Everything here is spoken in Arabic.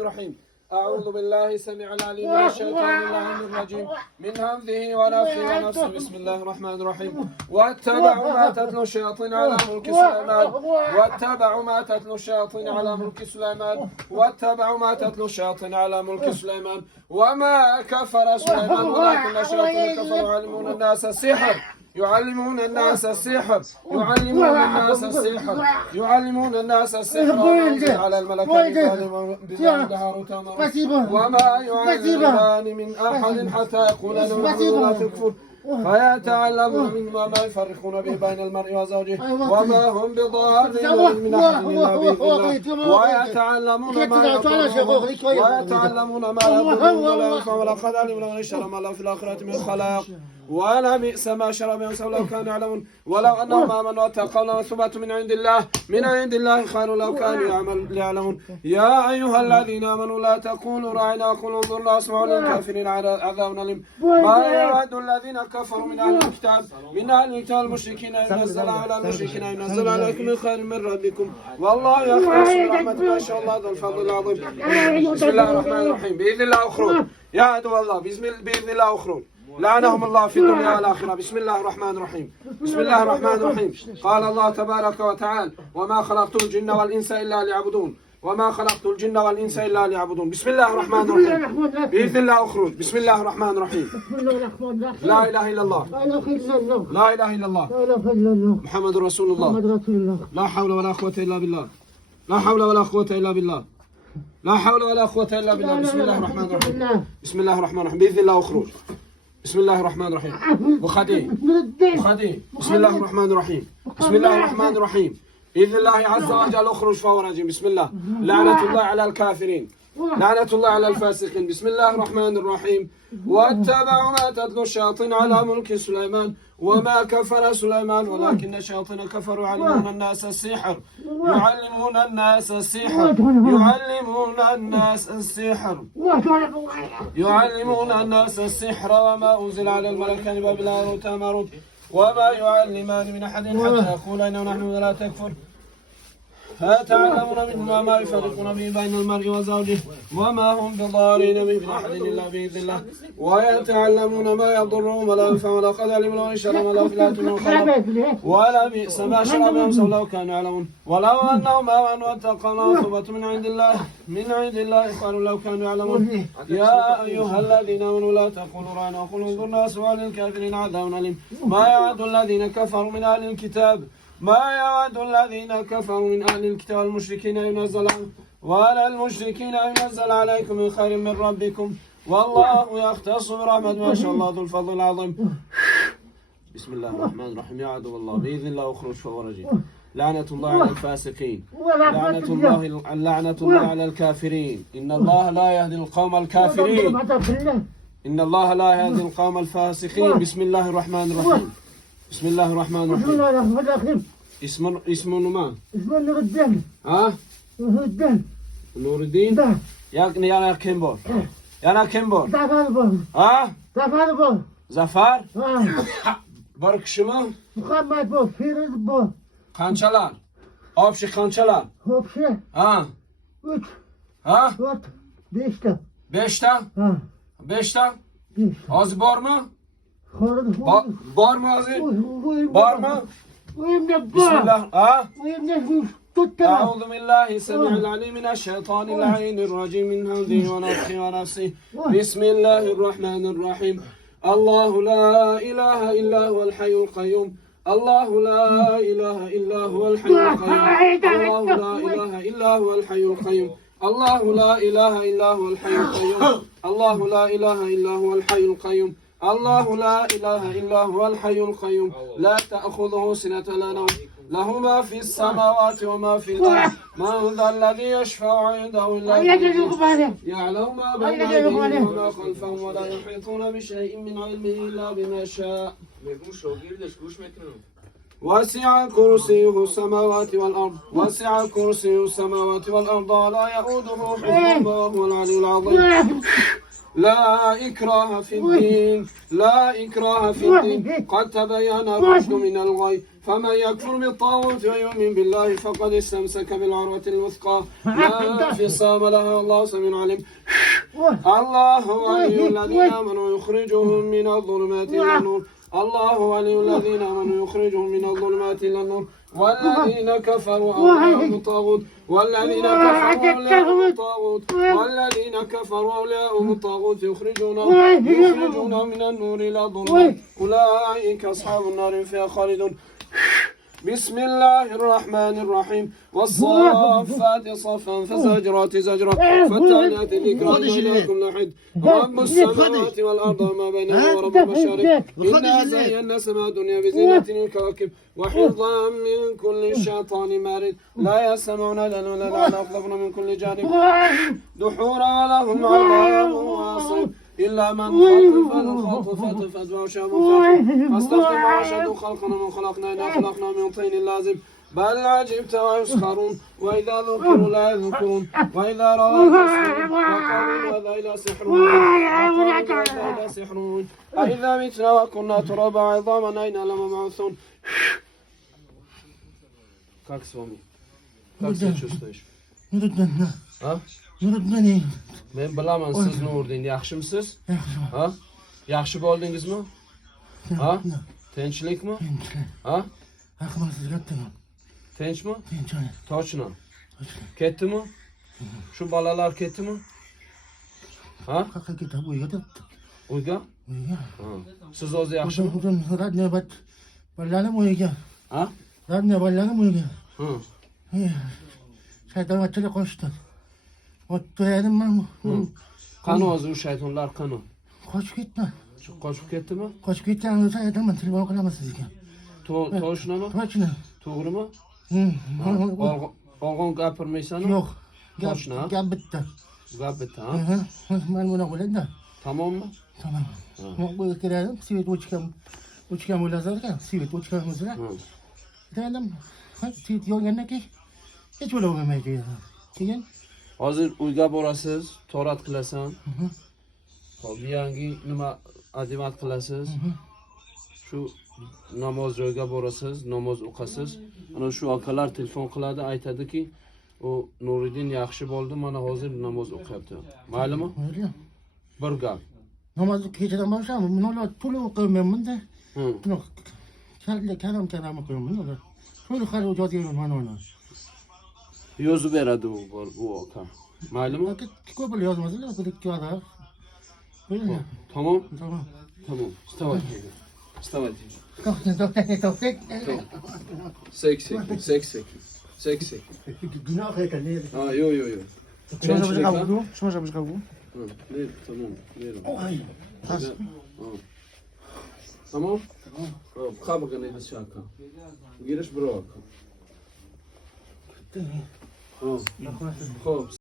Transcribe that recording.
الرحيم. أعوذ بالله السميع العليم من الشيطان اللعين الرجيم من همزه ونفخه ونفسه. بسم الله الرحمن الرحيم. واتبعوا ما تتلو الشياطين على ملك سليمان واتبعوا ما تتلو الشياطين على ملك سليمان واتبعوا ما تتلو الشياطين على ملك سليمان وما كفر سليمان ولكن الشياطين كفروا يعلمون الناس السحر يعلمون الناس السحر يعلمون الناس السحر على الملكين بزمن هاروت وماروت وما يعلمان من أحد حتى يقول له لا تكفر فيتعلمون مما ما يفرقون به بين المرء وزوجه وما هم بضارين من أحد إلا بإذن الله ويتعلمون ما يضرهم ولا ينفعهم ولقد علموا من شر ما له في الآخرة من خلاق ولبئس ما شرب أنفسهم لو كانوا يعلمون ولو أنهم آمنوا واتقوا لثبات من عند الله خير لو كانوا يعلمون. يا أيها الذين آمنوا لا تقولوا راعنا وقولوا انظرنا واسمعوا للكافرين عذاب أليم. ما يود الذين كفروا من أهل الكتاب المشركين ينزل على المشركين ينزل عليكم من خير من ربكم والله يختص برحمته ما شاء الله ذو الفضل العظيم. بسم الله الرحمن الرحيم. بإذن الله أخرج يا عدو الله بإذن الله أخرج لعنهم الله في الدنيا والآخرة. بسم الله الرحمن الرحيم. بسم الله الرحمن الرحيم. قال الله تبارك وتعالى وما خلقت الجن والإنس إلا ليعبدون وما خلقت الجن والإنس إلا ليعبدون. بسم الله الرحمن الرحيم. بإذن الله أخرج. بسم الله الرحمن الرحيم. لا إله إلا الله لا إله إلا الله محمد رسول الله. لا حول ولا قوة إلا بالله لا حول ولا قوة إلا بالله لا حول ولا قوة إلا بالله. بسم الله الرحمن الرحيم. بسم الله الرحمن الرحيم. بإذن الله أخرج. بسم الله الرحمن الرحيم. وخدي بسم الله الرحمن الرحيم. بسم الله الرحمن الرحيم. بإذن الله عز وجل اخرج فهو رجيم. بسم الله. لعنة الله على الكافرين لعنة الله على الفاسقين. بسم الله الرحمن الرحيم. واتبعوا ما تتلو الشياطين على ملك سليمان وما كفر سليمان ولكن الشياطين كفروا يعلمون الناس السحر يعلمون الناس السحر وما أنزل على الملكين بابل هاروت وماروت وما يعلمان من أحد حتى يقولا إنه نحن ولا تكفر فيتعلمون منهما ما يفرقون به بين المرء وزوجه وما هم بضارين به من أحد إلا بإذن الله ويتعلمون ما يضرهم ولا ينفعهم ولقد علموا من شر ما له في الآخرة من خلاق ولبئس ما شرب أنفسهم لو كانوا يعلمون ولو أنهم آمنوا واتقوا لثبات من عند الله خير لو كانوا يعلمون. يا أيها الذين آمنوا لا تقولوا راعنا وقولوا انظرنا واسمعوا للكافرين عذاب أليم. ما يعد الذين كفروا من أهل الكتاب والمشركين ينزل وعلى المشركين ينزل عليكم من خير من ربكم والله يختص برحمته ما شاء الله ذو الفضل العظيم. بسم الله الرحمن الرحيم. يا عدو الله بإذن الله اخرج فهو رجيم. لعنة الله على الفاسقين لعنة الله على الكافرين. إن الله لا يهدي القوم الكافرين إن الله لا يهدي القوم الفاسقين. بسم الله الرحمن الرحيم. بسم الله الرحمن الرحيم. اسمه ما؟ اسمه نور الدين. نور الدين؟ يانا كيمبور Zafer? Barık şıma? Muhammed bu, Firuz bu. Kançalar? Hopşi kançalar? Hopşi. 3. 4. 5'te. 5'te? Az bar mı? Bar mı azı? Bar mı? Bismillah. أعوذ بالله السميع العليم من الشيطان اللعين الرجيم من همزه ونفخه ونفسه. بسم الله الرحمن الرحيم. الله لا إله إلا هو الحي القيوم الله لا إله إلا هو الحي القيوم الله لا إله إلا هو الحي القيوم الله لا إله إلا هو الحي القيوم الله لا إله إلا هو الحي القيوم الله لا إله إلا هو الحي القيوم لا تأخذه سنة ولا نوم له ما في السماوات وما في الأرض من ذا الذي يشفع عنده إلا يعلم ما بين أيديهم وما خلفهم ولا يحيطون بشيء من علمه إلا بما شاء وسع كرسيه السماوات والأرض ولا يؤوده حفظهما وهو العلي العظيم. لا إكراه في الدين قد تبين الرشد من الغي فمن يكفر بالطاغوت ويؤمن بالله فقد استمسك بالعروة الوثقى لا انفصام لها. الله سميع عليم. الله ولي الذين آمنوا يخرجهم من الظلمات إلى النور. الله ولي الذين آمنوا يخرجهم من الظلمات إلى النور. والذين كفروا أولياءهم الطاغوت. والذين كفروا أولياءهم الطاغوت. والذين كفروا أولياءهم الطاغوت يخرجونهم من النور إلى الظلمات. أولئك أصحاب النار فيها خالدون. بسم الله الرحمن الرحيم. والصافات صفا فزاجرات زجرا فالتاليات ذكرا إلى كل حد. رب السماوات والأرض وما بينهما ورب المشارق. إنا زينا السماء الدنيا بزينة الكواكب وحفظا من كل شيطان مارد. لا يسمعون لنا ولا يطلبون من كل جانب دحورا ولهم عذاب واصب. إلا من خلف الخلق فأتبعه شهاب فاستفتهم أشد خلقا من خلقنا إنا خلقنا من طين لازم. بل عجبت ويسخرون وإذا ذكروا لا يذكرون وإذا رأوا وقالوا هذا إلى سحر أإذا متنا وكنا ترابا عظاما أين لمبعوثون. Как с вами? Как себя чувствуешь? А? Men bilaman siz Nuriddin, yaxshimisiz? Ha? Yaxshi bo'ldingizmi? Ha? Tinchlikmi? Ha? Tinchmi? Точно. Ketdimi? Shu bolalar ketdimi? Ha? Uyga? Ha. Siz o'zi yaxshimi? Ha? Shaytonchilik qo'shdi. O'tdim men. Qani o'zi u shaytonlar qani? Qochib ketdi. Qochib ketdimi? Qochib ketgan o'zi aytaman, telefon qilaman sizga. To'g'rimi? To'g'ri. To'g'rimi? Olg'on gapirmaysan? Yo'q. To'g'ri. Gap bitta. Gap bitta, ha? Men buni o'ylayman. Tamommi? Tamam. Bu kerak, svet o'chgan bo'lasan ekan, svet o'chgan bo'lsa. Dedim, svet yongandan keyin hech bo'lmaydi. Keyin hozir uyga borasiz, to'rat qilasan. Hop, yangi nima adimat qilasiz. Shu namoz joyiga borasiz, namoz o'qasiz. Ana shu akalar telefon qiladi, aytadiki, u Nuriddin yaxshi bo'ldi, mana hozir namoz o'qiyapti. Maylimi? Bir gap. Namozni kechadan boshlab, bunalar to'liq o'qiymanman-da. Kalam o'qiyman. To'liq hali ijod qilmayman mana. Yozib beradi u aka. Maylimi? Ko'p yozmasinlar, bu ikkala. Tamam? Tamam. Tamam. Вставайте. Вставайте. To'xtak. Seksek. Gunoh ekan. Ha, yo'q. Shuma jabish qalbu. Tamam. Ay. Tamam? Hop, qabrga ne hashaka. Girish bro. Hop.